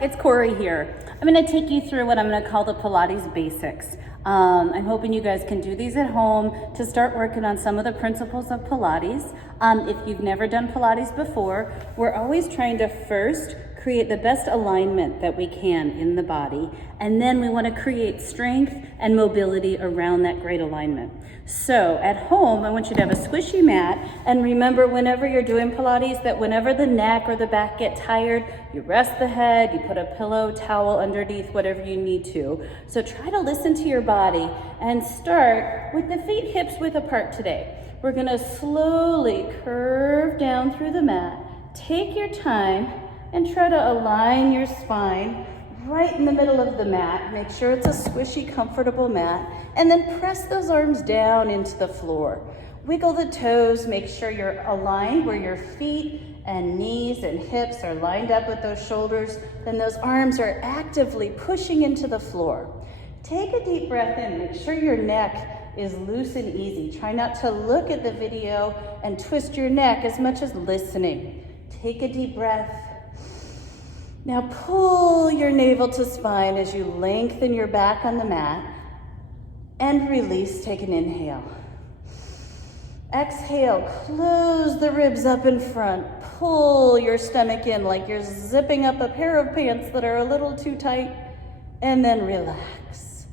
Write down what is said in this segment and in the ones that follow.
it's Cori here. I'm going to take you through what I'm going to call the Pilates basics. I'm hoping you guys can do these at home to start working on some of the principles of Pilates. If you've never done Pilates before, we're always trying to first create the best alignment that we can in the body, and then we want to create strength and mobility around that great alignment. So at home, I want you to have a squishy mat, and remember whenever you're doing Pilates that whenever the neck or the back get tired, you rest the head, you put a pillow, towel underneath, whatever you need to. So try to listen to your body and start with the feet hips width apart today. We're going to slowly curve down through the mat. Take your time and try to align your spine right in the middle of the mat. Make sure it's a squishy, comfortable mat. And then press those arms down into the floor. Wiggle the toes. Make sure you're aligned where your feet and knees and hips are lined up with those shoulders. Then those arms are actively pushing into the floor. Take a deep breath in. Make sure your neck is loose and easy. Try not to look at the video and twist your neck as much as listening. Take a deep breath. Now pull your navel to spine as you lengthen your back on the mat and release. Take an inhale. Exhale, close the ribs up in front. Pull your stomach in like you're zipping up a pair of pants that are a little too tight, and then relax.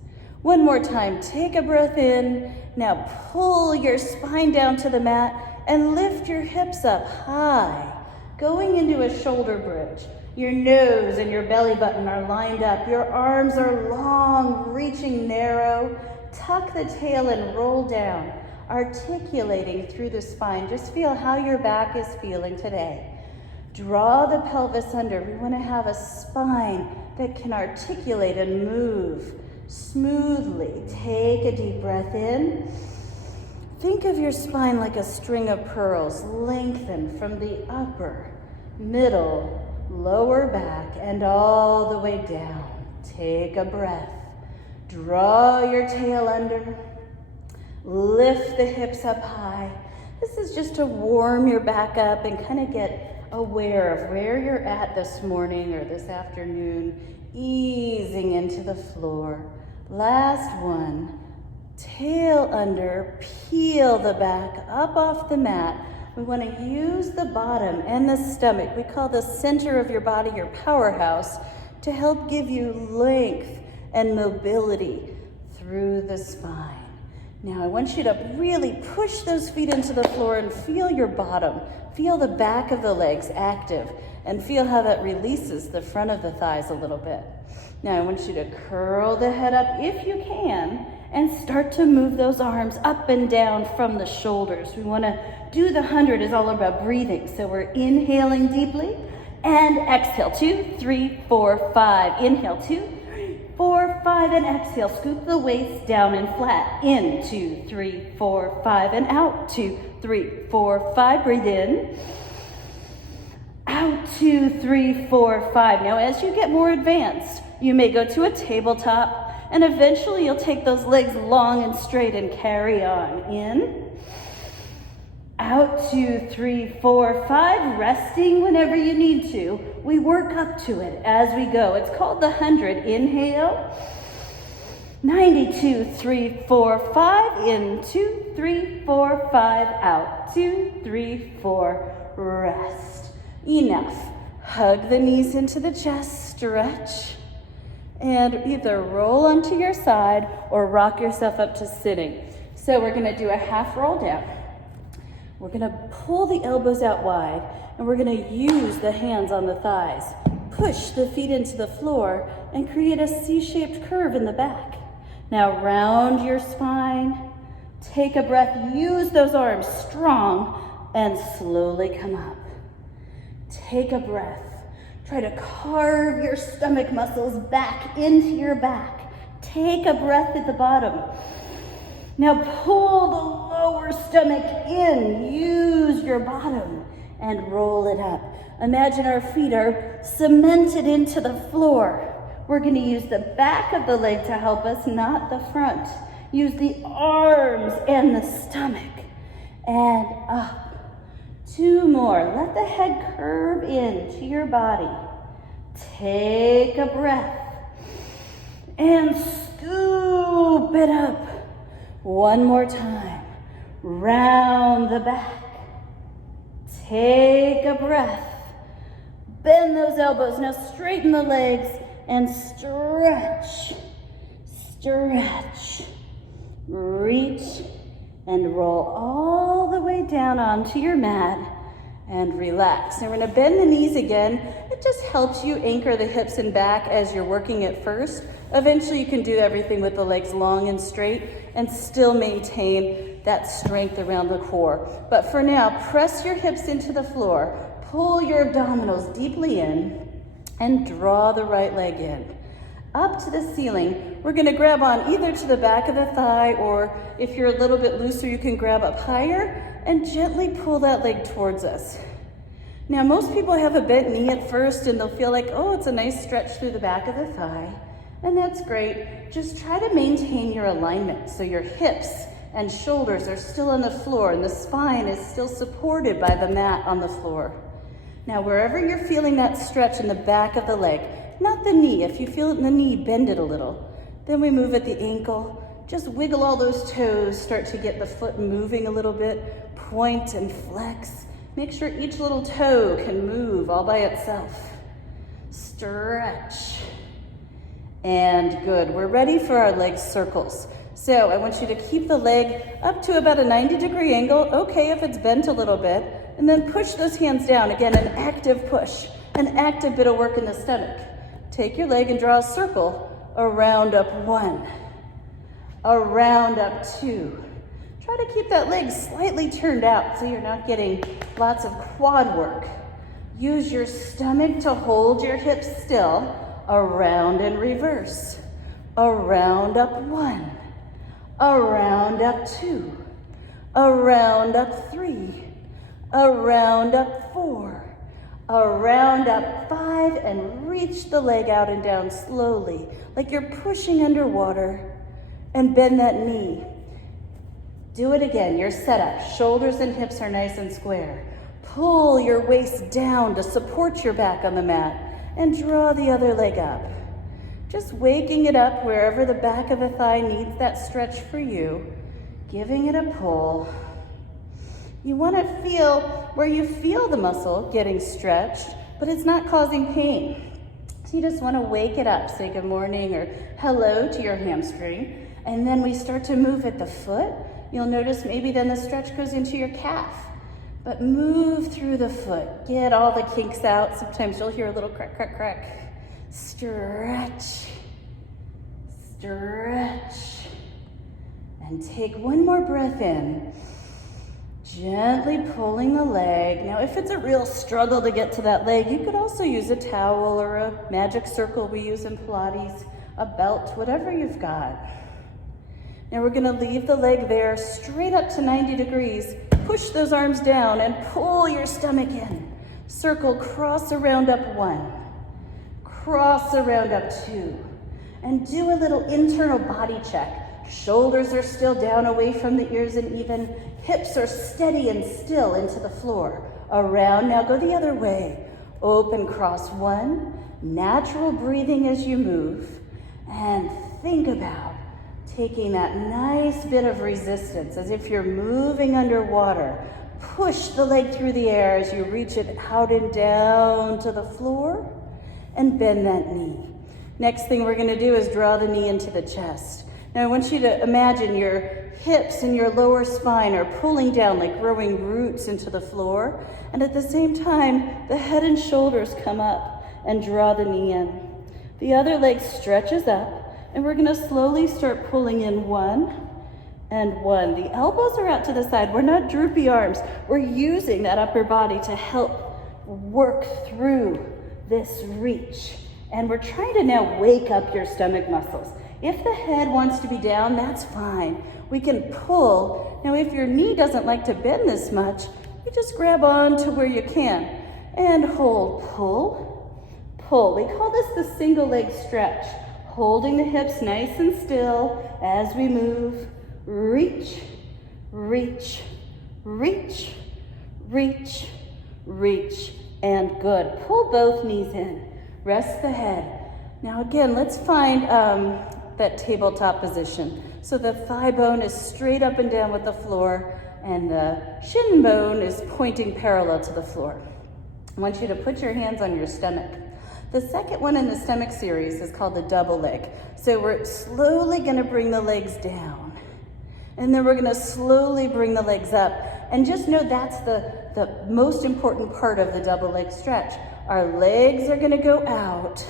One more time, take a breath in. Now pull your spine down to the mat and lift your hips up high, going into a shoulder bridge. Your nose and your belly button are lined up. Your arms are long, reaching narrow. Tuck the tail and roll down, articulating through the spine. Just feel how your back is feeling today. Draw the pelvis under. We want to have a spine that can articulate and move smoothly. Take a deep breath in. Think of your spine like a string of pearls. Lengthen from the upper, middle, lower back, and all the way down. Take a breath. Draw your tail under. Lift the hips up high. This is just to warm your back up and kind of get aware of where you're at this morning or this afternoon. Easing into the floor. Last one. Tail under. Peel the back up off the mat. We want to use the bottom and the stomach, we call the center of your body your powerhouse, to help give you length and mobility through the spine. Now I want you to really push those feet into the floor and feel your bottom. Feel the back of the legs active and feel how that releases the front of the thighs a little bit. Now I want you to curl the head up if you can and start to move those arms up and down from the shoulders. We want to do the 100 is all about breathing. So we're inhaling deeply and exhale. 2, 3, 4, 5. Inhale, 2, 3, 4, 5, and exhale. Scoop the waist down and flat. In, 2, 3, 4, 5, and out. 2, 3, 4, 5. Breathe in. Out, 2, 3, 4, 5. Now as you get more advanced, you may go to a tabletop, and eventually you'll take those legs long and straight and carry on. In. Out, 2, 3, 4, 5, resting whenever you need to. We work up to it as we go. It's called the 100. Inhale. 90, 2, 3, 4, 5. In, 2, 3, 4, 5. Out, 2, 3, 4. Rest. Enough. Hug the knees into the chest. Stretch. And either roll onto your side or rock yourself up to sitting. So we're going to do a half roll down. We're going to pull the elbows out wide, and we're going to use the hands on the thighs. Push the feet into the floor and create a C-shaped curve in the back. Now round your spine. Take a breath. Use those arms strong and slowly come up. Take a breath. Try to carve your stomach muscles back into your back. Take a breath at the bottom. Now pull the lower stomach in. Use your bottom and roll it up. Imagine our feet are cemented into the floor. We're going to use the back of the leg to help us, not the front. Use the arms and the stomach. And up. 2 more. Let the head curve in to your body. Take a breath and scoop it up. One more time. Round the back. Take a breath. Bend those elbows. Now straighten the legs and stretch. Stretch. Reach and roll all the way down onto your mat and relax. Now we're gonna bend the knees again. It just helps you anchor the hips and back as you're working at first. Eventually you can do everything with the legs long and straight and still maintain that strength around the core. But for now, press your hips into the floor, pull your abdominals deeply in, and draw the right leg in. Up to the ceiling, we're gonna grab on either to the back of the thigh, or if you're a little bit looser, you can grab up higher and gently pull that leg towards us. Now, most people have a bent knee at first and they'll feel like, oh, it's a nice stretch through the back of the thigh. And that's great. Just try to maintain your alignment so your hips and shoulders are still on the floor and the spine is still supported by the mat on the floor. Now, wherever you're feeling that stretch in the back of the leg, not the knee. If you feel it in the knee, bend it a little. Then we move at the ankle. Just wiggle all those toes, start to get the foot moving a little bit. Point and flex. Make sure each little toe can move all by itself. Stretch. And good. We're ready for our leg circles. So I want you to keep the leg up to about a 90-degree angle. Okay if it's bent a little bit. And then push those hands down. Again, an active push. An active bit of work in the stomach. Take your leg and draw a circle. Around up 1. Around up 2. Try to keep that leg slightly turned out so you're not getting lots of quad work. Use your stomach to hold your hips still. Around and reverse. Around up 1. Around up 2. Around up 3. Around up 4. Around up 5, and reach the leg out and down slowly, like you're pushing underwater, and bend that knee. Do it again, you're set up. Shoulders and hips are nice and square. Pull your waist down to support your back on the mat, and draw the other leg up. Just waking it up wherever the back of the thigh needs that stretch for you, giving it a pull. You want to feel where you feel the muscle getting stretched, but it's not causing pain. So you just want to wake it up, say good morning or hello to your hamstring, and then we start to move at the foot. You'll notice maybe then the stretch goes into your calf, but move through the foot. Get all the kinks out. Sometimes you'll hear a little crack, crack, crack. Stretch, stretch, and take one more breath in. Gently pulling the leg. Now, if it's a real struggle to get to that leg, you could also use a towel or a magic circle we use in Pilates, a belt, whatever you've got. Now we're gonna leave the leg there straight up to 90 degrees. Push those arms down and pull your stomach in. Circle, cross around up 1. Cross around up 2. And do a little internal body check. Shoulders are still down away from the ears and even. Hips are steady and still into the floor. Around, now go the other way. Open, cross 1. Natural breathing as you move. And think about taking that nice bit of resistance as if you're moving underwater. Push the leg through the air as you reach it out and down to the floor and bend that knee. Next thing we're gonna do is draw the knee into the chest. Now I want you to imagine your hips and your lower spine are pulling down like growing roots into the floor. And at the same time, the head and shoulders come up and draw the knee in. The other leg stretches up and we're gonna slowly start pulling in 1 and 1. The elbows are out to the side. We're not droopy arms. We're using that upper body to help work through this reach. And we're trying to now wake up your stomach muscles. If the head wants to be down, that's fine. We can pull. Now, if your knee doesn't like to bend this much, you just grab on to where you can and hold, pull, pull. We call this the single leg stretch. Holding the hips nice and still as we move. Reach, reach, reach, reach, reach, and good. Pull both knees in. Rest the head. Now again, let's find that tabletop position. So the thigh bone is straight up and down with the floor, and the shin bone is pointing parallel to the floor. I want you to put your hands on your stomach. The second one in the stomach series is called the double leg. So we're slowly gonna bring the legs down, and then we're gonna slowly bring the legs up. And just know that's the most important part of the double leg stretch. Our legs are gonna go out,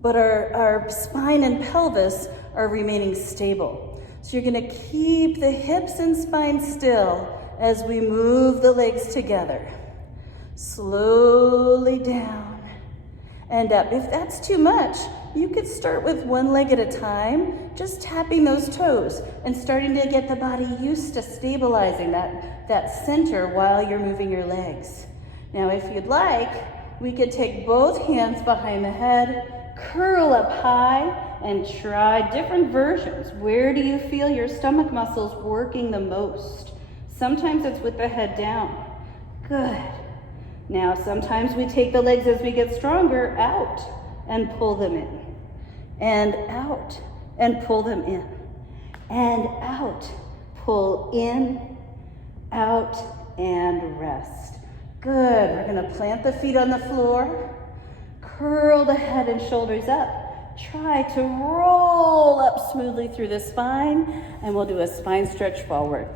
but our spine and pelvis are remaining stable. So you're gonna keep the hips and spine still as we move the legs together. Slowly down and up. If that's too much, you could start with one leg at a time, just tapping those toes and starting to get the body used to stabilizing that center while you're moving your legs. Now, if you'd like, we could take both hands behind the head, curl up high, and try different versions. Where do you feel your stomach muscles working the most? Sometimes it's with the head down. Good. Now, sometimes we take the legs as we get stronger out and pull them in, and out and pull them in, and out, pull in, out, and rest. Good. We're going to plant the feet on the floor, curl the head and shoulders up. Try to roll up smoothly through the spine, and we'll do a spine stretch forward.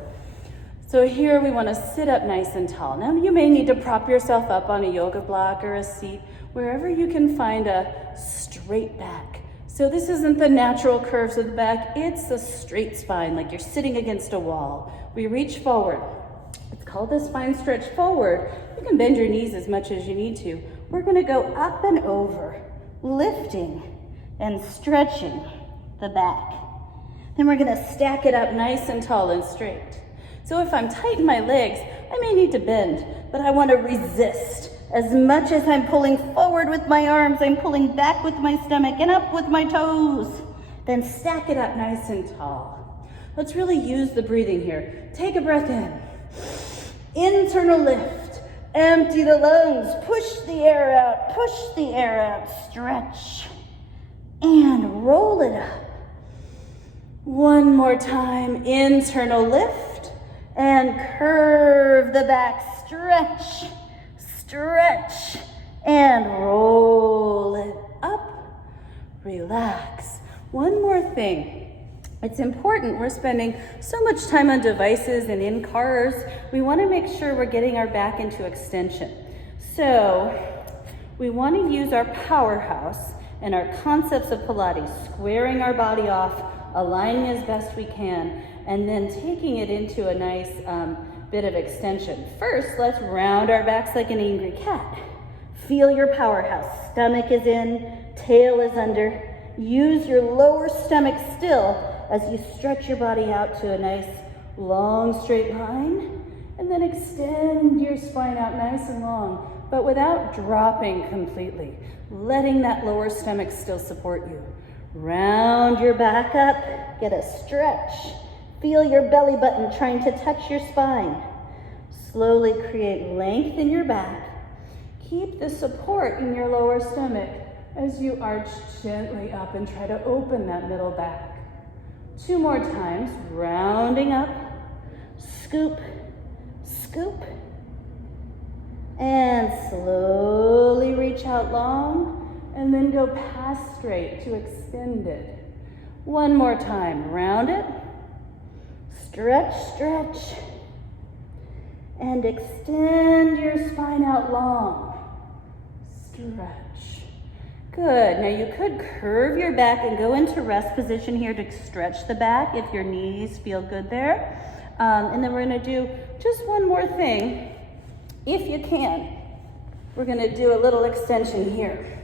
So here we want to sit up nice and tall. Now you may need to prop yourself up on a yoga block or a seat, wherever you can find a straight back. So this isn't the natural curves of the back, it's a straight spine, like you're sitting against a wall. We reach forward. It's called the spine stretch forward. You can bend your knees as much as you need to. We're gonna go up and over, lifting and stretching the back. Then we're gonna stack it up nice and tall and straight. So if I'm tight in my legs, I may need to bend, but I want to resist. As much as I'm pulling forward with my arms, I'm pulling back with my stomach and up with my toes. Then stack it up nice and tall. Let's really use the breathing here. Take a breath in. Internal lift. Empty the lungs. Push the air out. Push the air out. Stretch. And roll it up. One more time. Internal lift. And curve the back, stretch, stretch, and roll it up, relax. One more thing, it's important, we're spending so much time on devices and in cars, we wanna make sure we're getting our back into extension. So we wanna use our powerhouse and our concepts of Pilates, squaring our body off, aligning as best we can, and then taking it into a nice bit of extension. First, let's round our backs like an angry cat. Feel your powerhouse. Stomach is in, tail is under. Use your lower stomach still as you stretch your body out to a nice long straight line, and then extend your spine out nice and long, but without dropping completely, letting that lower stomach still support you. Round your back up, get a stretch. Feel your belly button trying to touch your spine. Slowly create length in your back. Keep the support in your lower stomach as you arch gently up and try to open that middle back. 2 more times, rounding up, scoop, scoop, and slowly reach out long, and then go past straight to extended. 1 more time, round it, stretch, stretch, and extend your spine out long. Stretch. Good. Now you could curve your back and go into rest position here to stretch the back if your knees feel good there. And then we're going to do just one more thing, if you can. We're going to do a little extension here.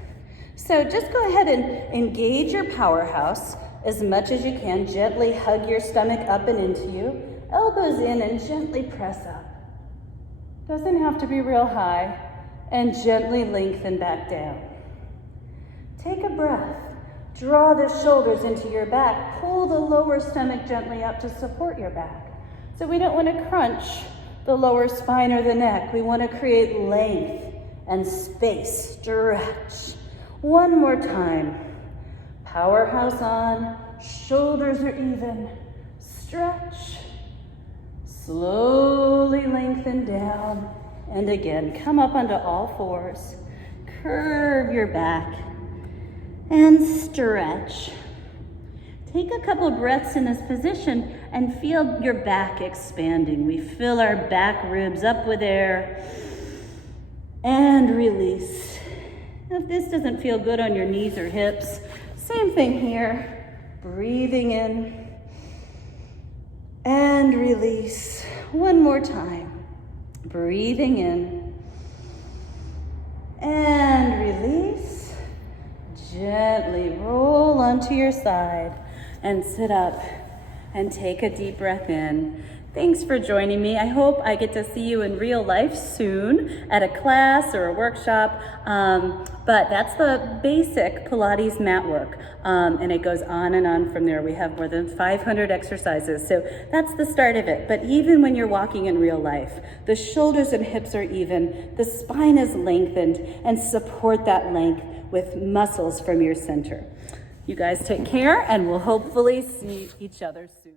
So just go ahead and engage your powerhouse as much as you can. Gently hug your stomach up and into you. Elbows in and gently press up. Doesn't have to be real high. And gently lengthen back down. Take a breath. Draw the shoulders into your back. Pull the lower stomach gently up to support your back. So we don't want to crunch the lower spine or the neck. We want to create length and space. Stretch. One more time. Powerhouse on, shoulders are even. Stretch. Slowly lengthen down. And again, come up onto all fours. Curve your back and stretch. Take a couple breaths in this position and feel your back expanding. We fill our back ribs up with air and release. If this doesn't feel good on your knees or hips, same thing here. Breathing in and release. One more time. Breathing in and release. Gently roll onto your side and sit up and take a deep breath in. Thanks for joining me. I hope I get to see you in real life soon at a class or a workshop. But that's the basic Pilates mat work. And it goes on from there. We have more than 500 exercises. So that's the start of it. But even when you're walking in real life, the shoulders and hips are even, the spine is lengthened, and support that length with muscles from your center. You guys take care, and we'll hopefully see each other soon.